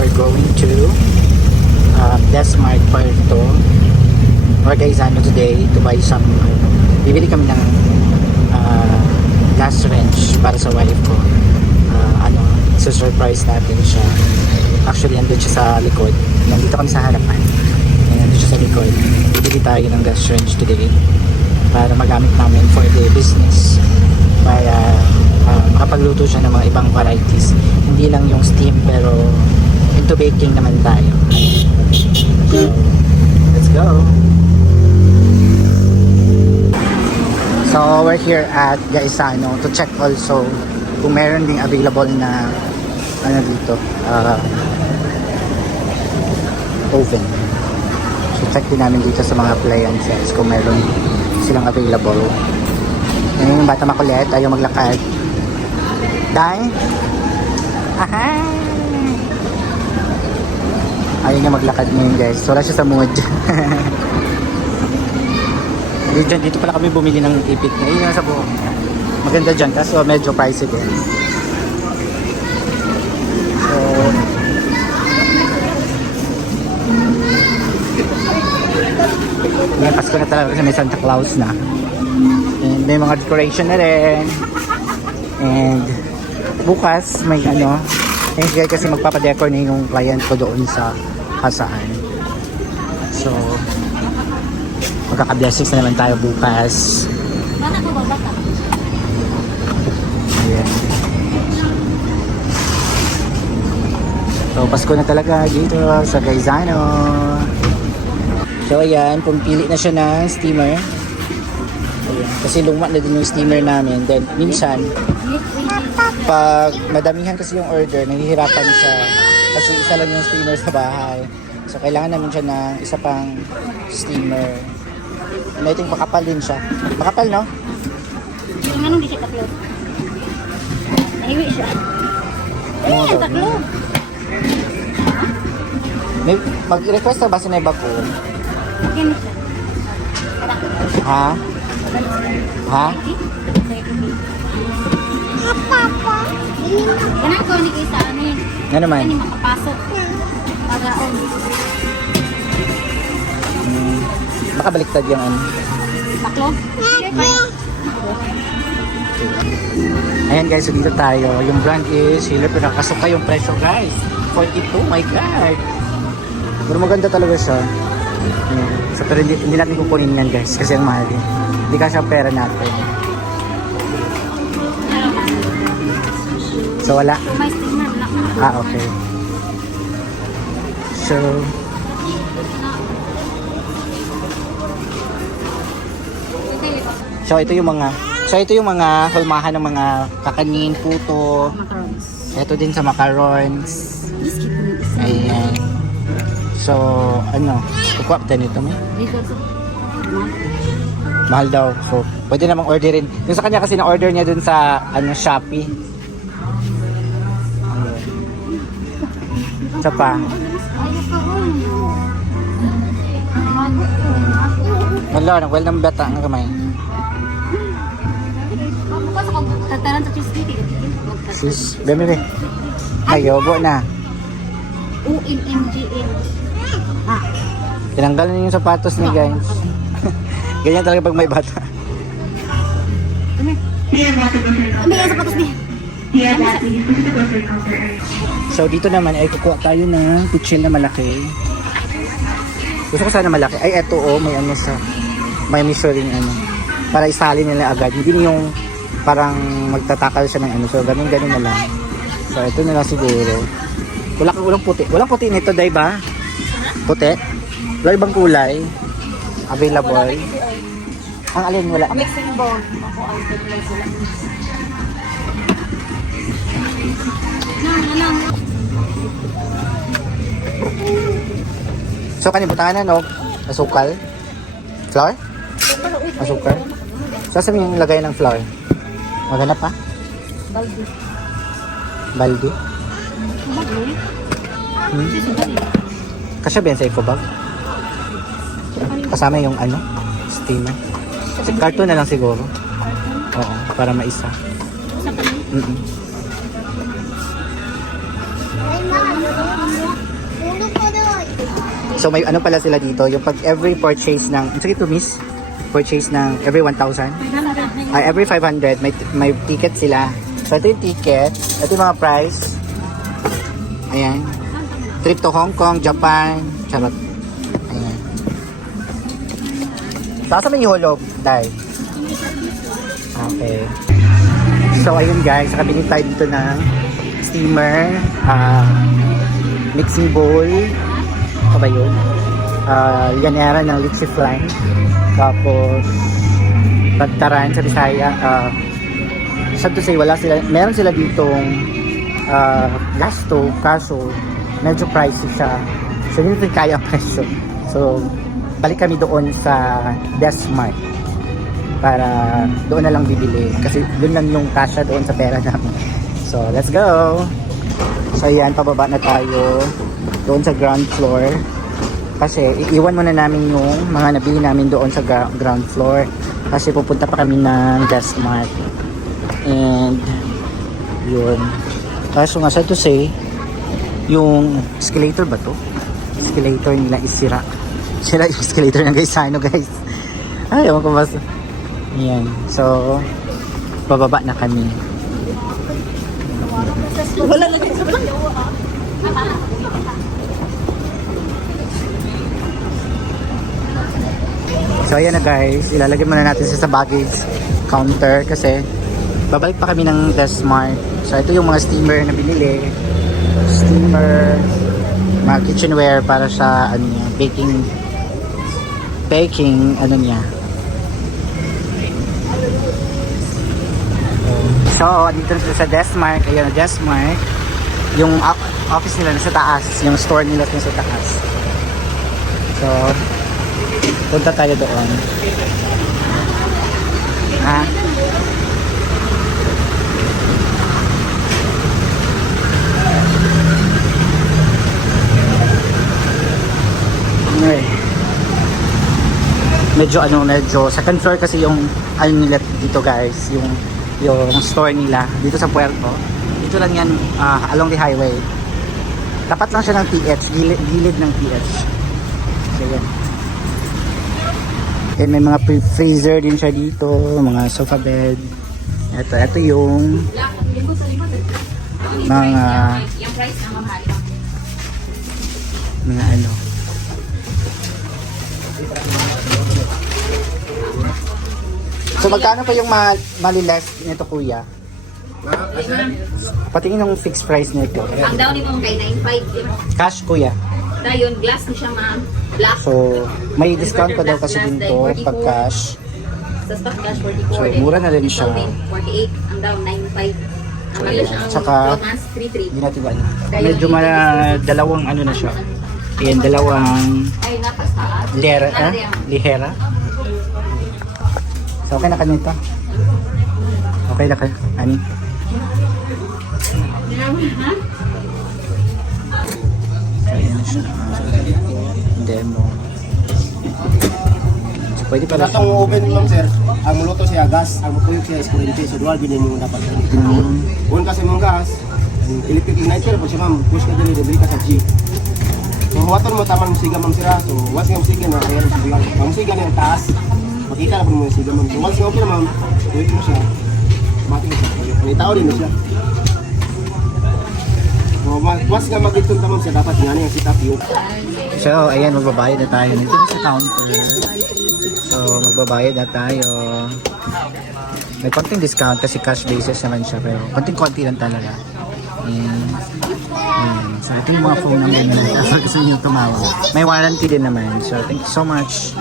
we're going to Desmart Puerto or Gaisano today to buy some, bibili kami ng gas wrench para sa wife ko. Surprise natin siya. Actually, andun siya sa likod. Nandito kami sa harapan. Nandun siya sa likod. Bibili tayo ng gas wrench today para magamit namin for the business. Para makapagluto siya ng mga ibang varieties. Hindi lang yung steam, pero into baking naman tayo. So, let's go! So, we're here at Gaisano to check also kung meron ding available na dito, oven. So, check din namin dito sa mga appliances kung meron silang available. Ngayon yung bata makulit, ayaw maglakad. Dahil? Aha! Ayaw niya maglakad ngayon, guys. Wala siya sa mood. Dito pala kami bumili ng ipit niya. Yun yung sa buhok niya. Maganda dyan, kaso medyo pricey din. So, may Pasko na talaga kasi may Santa Claus na. And may mga decoration na rin. And bukas may hindi kasi magpapadecor na yung client ko doon sa Hasaan. So, magkaka-blessings na naman tayo bukas. Ayan. So, Pasko na talaga dito sa Gaisano. So, ayan, pumipili na siya ng steamer. Ayan, kasi luma na din yung steamer namin. Then, minsan, pag madamihan kasi yung order, nahihirapan siya. Kasi isa lang yung steamer sa bahay. So, kailangan namin siya ng isa pang steamer. And I think makapal din siya. Makapal, no? Yung anong di siya taklo? Nahiwi siya. Eh, taklo! Mag-request na ba sa neba ko? Ganit siya. Ha? Ha? Papa. Ganang ko ni kita ani. Nga naman? Ani makapasok. Pagaon. Baka baliktad yung Taklo? Ayan guys, so dito tayo. Yung brand is Healer, pero nakasuka yung presyo guys. 42, my god. Pero maganda talaga siya. So, pero hindi natin kukunin yan guys, kasi ang mahal din. Hindi kasi ang pera natin. So wala? May steamer na. Okay. So, ito yung mga hulmahan ng mga kakanin, puto. Macarons. Ito din sa macarons. Ayan. So, kukuha pa tayo nito mo. Mahal daw. So, pwede namang orderin. Yung sa kanya kasi na-order niya dun sa Shopee. Isa pa. Wala, nag-well ng bata ng kamay. Tataran sa cheese cake. Sis, bemili. Ayobo na. UMMGM. Tinanggal na yung sapatos ni guys. Ganyan talaga pag may bata. Ano yung sapatos niya? So dito naman ay kukuha tayo ng kutsil na malaki. Gusto ko sana malaki. Ay eto may sa may measuring para isali nila agad. Hindi yung parang magtatakal siya ng so ganun na lang. So ito na lang siguro. Walang puti. Walang puti nito, day ba? Puti? Wala ibang kulay available. Ang alin wala? Mixing bowl. Ako ang play sila. So kanibutahan na asukal? Flour? Asukal? So saan yung lagay ng flour? Maganda pa? Baldi. Baldi? Kasya ba yan sa eco bag? Kasama yung steamer. Kasi carton na lang siguro. Oo, para maisa. So may ano pala sila dito, yung pag every purchase ng, sige to miss, purchase ng every 1,000, ay every 500, may ticket sila. So ito yung ticket, ito yung mga price. Ayan. Trip to Hong Kong, Japan, charot. Ayan. Saan may hulog, Day? Okay. So ayun guys, nakabili tayo dito ng steamer, mixing bowl, ano ba yun? Llanera ng Litchi Flan, tapos Bagtaran sa Bisaya. Sad to say, wala sila, meron sila ditong gasto, kaso medyo pricey siya, so hindi natin kaya ang presyo. So balik kami doon sa Desmart para doon na lang bibili kasi doon lang yung kasya doon sa pera namin. So let's go. So yan, pababa na tayo doon sa ground floor kasi iiwan muna namin yung mga nabili namin doon sa ground floor kasi pupunta pa kami ng Desmart. And yun, kaso nga sad to say, yung escalator ba to? Escalator nila is sira yung escalator ng guys, ano guys, ayaw ko ba. Yan, so bababa na kami. Wala lang sa So ayan na guys, ilalagay muna natin siya sa baggage counter kasi babalik pa kami ng Desmart. So ito yung mga steamer na binili. Steamer, mga kitchenware para sa ano niya, baking ano niya. So dito na sa Desmart, ayun na Desmart. Yung office nila nasa taas, yung store nila nasa taas. So punta tayo doon. Ha? Okay. Medyo second floor kasi yung ano nila dito guys, yung store nila dito sa Puerto. Dito lang yan, along the highway. Tapat lang siya ng PH, gilid ng PH. So yan. And may mga freezer din siya dito, mga sofa bed. Ito yung mga ano. So magkano pa yung maliles nito kuya? Patingin ng fixed price nito. Ang daw ni mong kay 9.5. Cash kuya. Dayon, glass ni siya ma'am. Black. So may discount pa daw kasi dito pag cash. Sa stock cash 44. So, mura na rin siya. 48. Ang daw 9.5. Ang Ayan. siya ang Tsaka, 12 months 3.3. Hindi natin ba ano. Medyo dalawang ano na siya. Ayan, dalawang Ay, napasta. lihera. So okay na ka nito? Okay na ka? Ani? Ayan na siya. Demo. So pwede pala Itong oven lang sir, ang luto siya gas, ang mapuyog siya is kuryente, so dual din yung dapat. Kung kasi mong gas, electric igniter, pag siya ma'am, push ka din, debili ka sa G. So huwatan mo, tamang musiga ma'am sira, so once nga musiga na, kaya ang musiga na yung taas, makita na po mo musiga ma'am. So once nga okay na ma'am, ulit mo siya, mati mo siya, panitao din mo siya. So once nga mag-itun ka ma'am siya, dapat nga na yung sit-up yung. So, ayan, magbabayad na tayo. Nandito na sa counter. So, magbabayad na tayo. May konting discount kasi cash basis naman siya. Pero, konting-konti lang talaga. So, ito yung mga phone number na gusto nyo tumawag. May warranty din naman. So, thank you so much.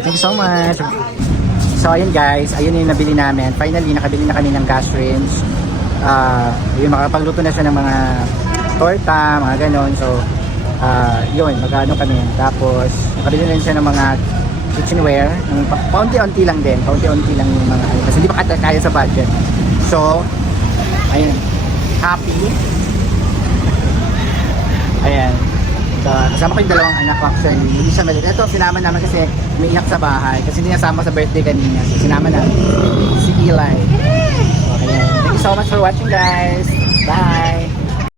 Thank you so much. So, ayun guys. Ayun yung nabili namin. Finally, nakabili na kami ng gas range. Yung makapagluto na siya ng mga torta, mga ganon. So, yun, magkano kami. Tapos, nakabili na rin siya ng mga kitchenware. Paunti-unti lang din. Paunti-unti lang yung mga kasi hindi pa kaya sa budget. So, ayun. Happy. Ayan. So, kasama ko yung dalawang anak ko actually. Hindi siya malit. Ito, sinama naman kasi umiiyak sa bahay. Kasi hindi nasama sa birthday kanina. So, sinama namin si Eli. So, ayan. Thank you so much for watching guys. Bye!